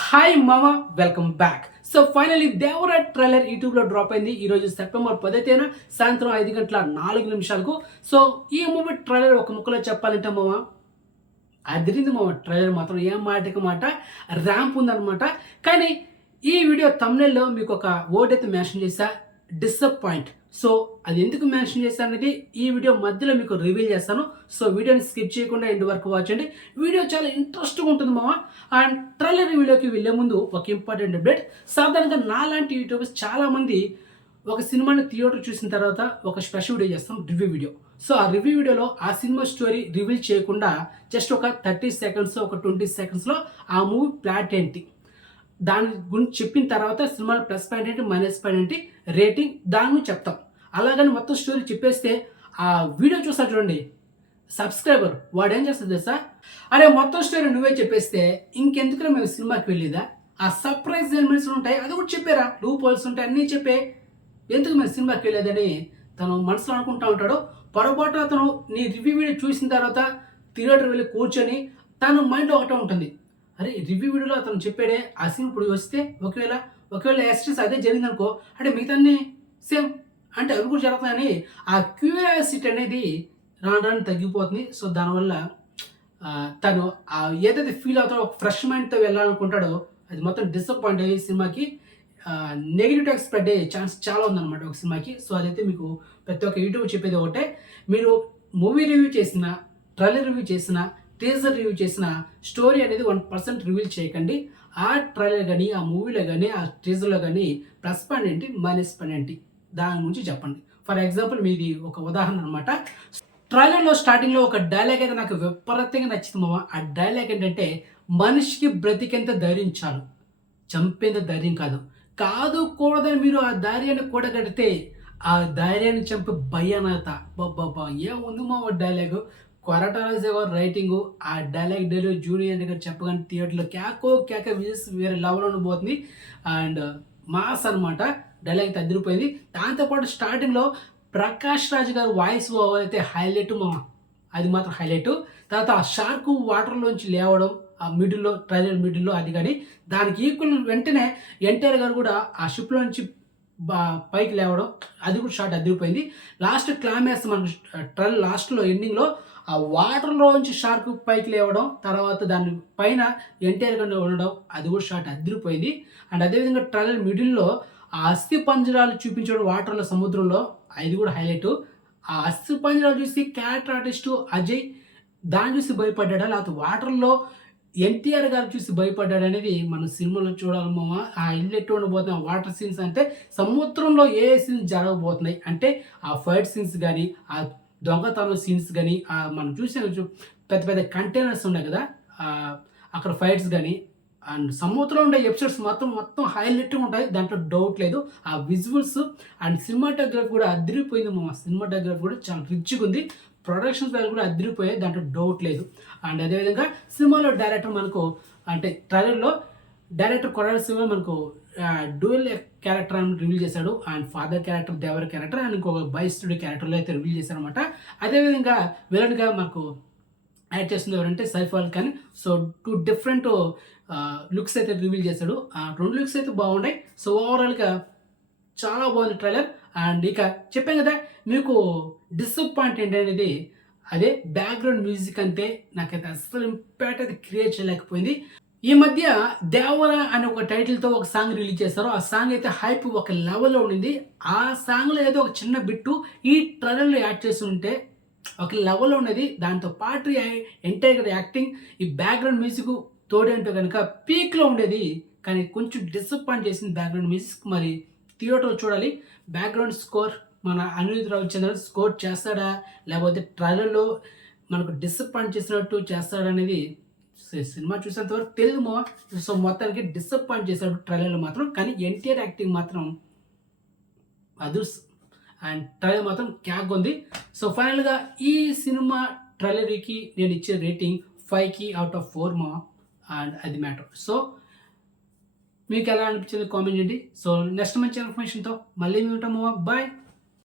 Hi మామ, welcome back. So finally Devara trailer యూట్యూబ్లో drop అయింది. ఈరోజు సెప్టెంబర్ 10 సాయంత్రం 5:04 సో ఈ మూవీ ట్రైలర్ ఒక ముక్కలో చెప్పాలంటే మామ అదిరింది మామ. ట్రైలర్ మాత్రం ఏం మాటకి మాట ర్యాంప్ ఉందన్నమాట. కానీ ఈ వీడియో థంబ్నెయిల్లో మీకు ఒక వర్డ్ అయితే మెన్షన్ చేశా, డిసప్పాయింట్. సో అది ఎందుకు మెన్షన్ చేశాను అనేది ఈ వీడియో మధ్యలో మీకు రివీల్ చేస్తాను. సో వీడియోని స్కిప్ చేయకుండా ఎండ్ వరకు వాచ్ చేయండి. వీడియో చాలా ఇంట్రెస్ట్గా ఉంటుంది మామ. అండ్ ట్రైలర్ వీడియోకి వెళ్ళే ముందు ఒక ఇంపార్టెంట్ అప్డేట్. సాధారణంగా నాలాంటి యూట్యూబర్స్ చాలామంది ఒక సినిమాని థియేటర్ చూసిన తర్వాత ఒక స్పెషల్ వీడియో చేస్తాం, రివ్యూ వీడియో. సో ఆ రివ్యూ వీడియోలో ఆ సినిమా స్టోరీ రివీల్ చేయకుండా జస్ట్ ఒక 30 సెకండ్స్, ఒక 20 సెకండ్స్లో ఆ మూవీ ప్లాట్ ఏంటి, దాని గురించి చెప్పిన తర్వాత సినిమాలో ప్లస్ పాయింట్ ఏంటి, మైనస్ పాయింట్ ఏంటి, రేటింగ్ దాని గురించి చెప్తాం. అలాగని మొత్తం స్టోరీ చెప్పేస్తే ఆ వీడియో చూస్తా చూడండి సబ్స్క్రైబర్ వాడు ఏం చేస్తుంది తెలుసా, అరే మొత్తం స్టోరీ నువ్వే చెప్పేస్తే ఇంకెందుకు మేము సినిమాకి వెళ్ళేదా, ఆ సర్ప్రైజ్ ఎలిమెంట్స్ ఉంటాయి అది కూడా చెప్పారా, లూప్ హోల్స్ ఉంటాయి అన్నీ చెప్పే, ఎందుకు మేము సినిమాకి వెళ్ళేదని తను మనసులో అనుకుంటా ఉంటాడు. పొరపాటు అతను నీ రివ్యూ వీడియో చూసిన తర్వాత థియేటర్ వెళ్ళి కూర్చొని తన మైండ్లో ఒకటే ఉంటుంది, అరే రివ్యూ వీడియోలో అతను చెప్పాడే ఆ సీన్ ఇప్పుడు వస్తే ఒకవేళ యాక్సెస్ అదే జరిగిందనుకో, అంటే మిగతా సేమ్ అంటే అవి కూడా జరుగుతాయని ఆ క్యూరియాసిటీ అనేది రాను తగ్గిపోతుంది. సో దానివల్ల తను ఏదైతే ఫీల్ అవుతాడో ఒక ఫ్రెష్ మైండ్తో వెళ్ళాలనుకుంటాడో అది మొత్తం డిసప్పాయింట్ అయ్యి సినిమాకి నెగిటివ్ స్ప్రెడ్ అయ్యే ఛాన్స్ చాలా ఉందన్నమాట ఒక సినిమాకి. సో అదైతే మీకు ప్రతి ఒక్క యూట్యూబ్ చెప్పేది ఒకటే, మీరు మూవీ రివ్యూ చేసిన, ట్రైలర్ రివ్యూ చేసిన, టీజర్ రివ్యూ చేసిన స్టోరీ అనేది 1% రివీల్ చేయకండి. ఆ ట్రైలర్ కానీ, ఆ మూవీలో కానీ, ఆ టీజర్లో కానీ ప్లస్ పాయింట్ ఏంటి, మైనస్ పాయింట్ ఏంటి దాని గురించి చెప్పండి. ఫర్ ఎగ్జాంపుల్ మీది ఒక ఉదాహరణ అనమాట. ట్రైలర్లో స్టార్టింగ్లో ఒక డైలాగ్ అయితే నాకు విపరీతంగా నచ్చింది మామ. ఆ డైలాగ్ ఏంటంటే, మనిషికి బ్రతికేంత ధైర్యం చాలు, చంపేంత ధైర్యం కాదు. కాదు కూడదని మీరు ఆ ధైర్యాన్ని కూడగడితే ఆ ధైర్యాన్ని చంపే భయానత. బాబా ఏముంది మా డైలాగు, కొరటాల రైటింగు. ఆ డైలాగ్ జూనియర్ దగ్గర చెప్పగానే థియేటర్లో కేక విజయస్ వేరే లెవెల్ ఉండిపోతుంది. అండ్ మాస్ అనమాట, డైలాగ్ తగ్గిపోయింది. దాంతోపాటు స్టార్టింగ్లో ప్రకాష్ రాజ్ గారు వాయిస్ ఓవర్ అయితే హైలైట్ మా, అది మాత్రం హైలైట్. తర్వాత ఆ షార్క్ వాటర్లోంచి లేవడం ఆ మిడిల్లో, ట్రైలర్ మిడిల్లో, అది కానీ దానికి ఈక్వల్ వెంటనే ఎన్టీఆర్ గారు కూడా ఆ షిప్లో నుంచి పైకి లేవడం, అది కూడా షార్ట్ అదిరిపోయింది. లాస్ట్ క్లైమాక్స్ మన ట్రైలర్ లాస్ట్లో ఎండింగ్లో ఆ వాటర్లో నుంచి షార్క్ పైకి లేవడం, తర్వాత దాని పైన ఎన్టీఆర్ గారు ఉండడం, అది కూడా షార్ట్ అదిరిపోయింది. అండ్ అదేవిధంగా ట్రైలర్ మిడిల్లో ఆ అస్థి పంజరాలు చూపించడం వాటర్లో, సముద్రంలో, అది కూడా హైలైట్. ఆ అస్థి పంజరాలు చూసి క్యారెక్టర్ ఆర్టిస్టు అజయ్ దాన్ని చూసి భయపడ్డా, లేకపోతే వాటర్లో ఎన్టీఆర్ గారు చూసి భయపడ్డాడు అనేది మన సినిమాలో చూడాలి మామ. ఆ ఇల్లు ఎట్టు ఉండబోతున్నాయి, ఆ వాటర్ సీన్స్ అంటే సముద్రంలో ఏ సీన్స్ జరగబోతున్నాయి అంటే ఆ ఫైట్ సీన్స్ కానీ, ఆ దొంగతనం సీన్స్ కానీ, మనం చూసిన పెద్ద పెద్ద కంటైనర్స్ ఉన్నాయి కదా అక్కడ ఫైట్స్ కానీ, అండ్ సముద్రంలో ఉండే ఎపిసోడ్స్ మొత్తం హైలైట్గా ఉంటాయి, దాంట్లో డౌట్ లేదు. ఆ విజువల్స్ అండ్ సినిమాటోగ్రఫీ కూడా అదిరిపోయింది మామ. సినిమాటోగ్రఫీ కూడా చాలా రిచ్గా ఉంది, ప్రొడక్షన్స్ వాల్యూ కూడా అదిరిపోయాయి, దాంట్లో డౌట్ లేదు. అండ్ అదేవిధంగా సినిమాలో డైరెక్టర్ మనకు అంటే ట్రైలర్లో డైరెక్టర్ కొరటాల శివ మనకు డ్యూయల్ క్యారెక్టర్ అని రివీల్ చేశాడు. And father character, Devara character, and ఇంకొక బైస్టుడి క్యారెక్టర్లో అయితే రివీల్ చేశారు అనమాట. అదేవిధంగా విలన్గా మనకు యాడ్ చేస్తుంది ఎవరంటే Saif Ali Khan. So 2 different looks అయితే రివీల్ చేశాడు. ఆ 2 లుక్స్ అయితే బాగున్నాయి. సో ఓవరాల్గా చాలా బాగుంది ట్రైలర్. అండ్ ఇక చెప్పాను కదా మీకు డిసప్పాయింట్ ఏంటనేది, అదే బ్యాక్గ్రౌండ్ మ్యూజిక్ అంటే నాకైతే అస్సలు ఇంపాక్ట్ అయితే క్రియేట్ చేయలేకపోయింది. ఈ మధ్య దేవర అనే ఒక టైటిల్తో ఒక సాంగ్ రిలీజ్ చేస్తారు. ఆ సాంగ్ అయితే హైప్ ఒక లెవెల్లో ఉండింది. ఆ సాంగ్లో ఏదో ఒక చిన్న బిట్టు ఈ ట్రైలర్లో యాడ్ చేసి ఉంటే ఒక లెవెల్లో ఉన్నది. దాంతో పాటు ఎంటైర్ యాక్టింగ్, ఈ బ్యాక్గ్రౌండ్ మ్యూజిక్ తోడేంటో కనుక పీక్లో ఉండేది. కానీ కొంచెం డిసప్పాయింట్ చేసింది బ్యాక్గ్రౌండ్ మ్యూజిక్. మరి థియేటర్లో చూడాలి. బ్యాక్గ్రౌండ్ స్కోర్ మన అనిరుద్ రవిచంద్రన్ స్కోర్ చేస్తాడా, లేకపోతే ట్రైలర్లో మనకు డిసప్పాయింట్ చేసినట్టు చేస్తాడా అనేది సినిమా చూసేంత వరకు తెలియదు. సో మొత్తానికి డిసప్పాయింట్ చేశాడు ట్రైలర్లో మాత్రం. కానీ ఎన్టీఆర్ యాక్టింగ్ మాత్రం అదుర్స్, అండ్ ట్రైలర్ మాత్రం క్యాగ్ ఉంది. సో ఫైనల్గా ఈ సినిమా ట్రైలర్కి నేను ఇచ్చే రేటింగ్ 5/4 మా. అండ్ అది మ్యాటర్. సో మీకు ఎలా అనిపించింది కామెంట్ చేయండి. సో నెక్స్ట్ మంచి ఇన్ఫర్మేషన్తో మళ్ళీ మేము ఉంటాము. బాయ్.